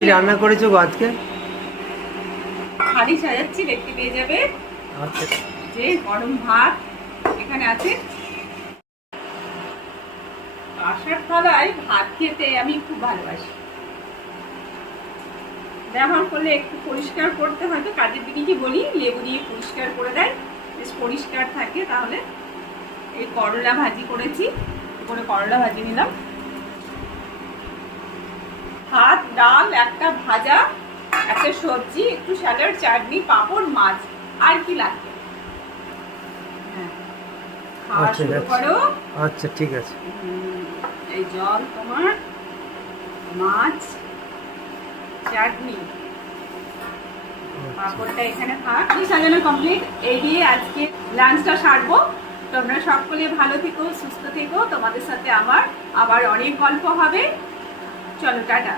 রান্না করেছো গো আজকে? থালি সাজাচ্ছি, দেখতে পেয়ে যাবে। আচ্ছা, যে গরম ভাত এখানে আছে। কাঁসার থালায় ভাত খেতে আমি খুব ভালোবাসি। ব্যবহার করলে একটু পরিষ্কার করতে, হয়তো কাজের দিকে কি বলি লেবু দিয়ে পরিষ্কার করে দেয়, বেশ পরিষ্কার থাকে। তাহলে এই করলা ভাজি করেছি, করে করলা ভাজি নিলাম। ভাত, ডাল, একটা ভাজা, একটা সবজি, একটু স্যালাড, চাটনি, পাঁপড়, মাছ। আর কি লাগবে? খাওয়া আচ্ছা, শুরু করো। আচ্ছা ঠিক আছে। এই জল তোমার, মাছ, চাটনি, পাঁপড়টা এখানে থাক। সাজানো কমপ্লিট। এই দিয়ে আজকে লাঞ্চটা সারবো। তোমরা সকলে ভালো থেকো, সুস্থ থেকো। তোমাদের সাথে আমার আবার অনেক গল্প হবে। চলো, টাটা।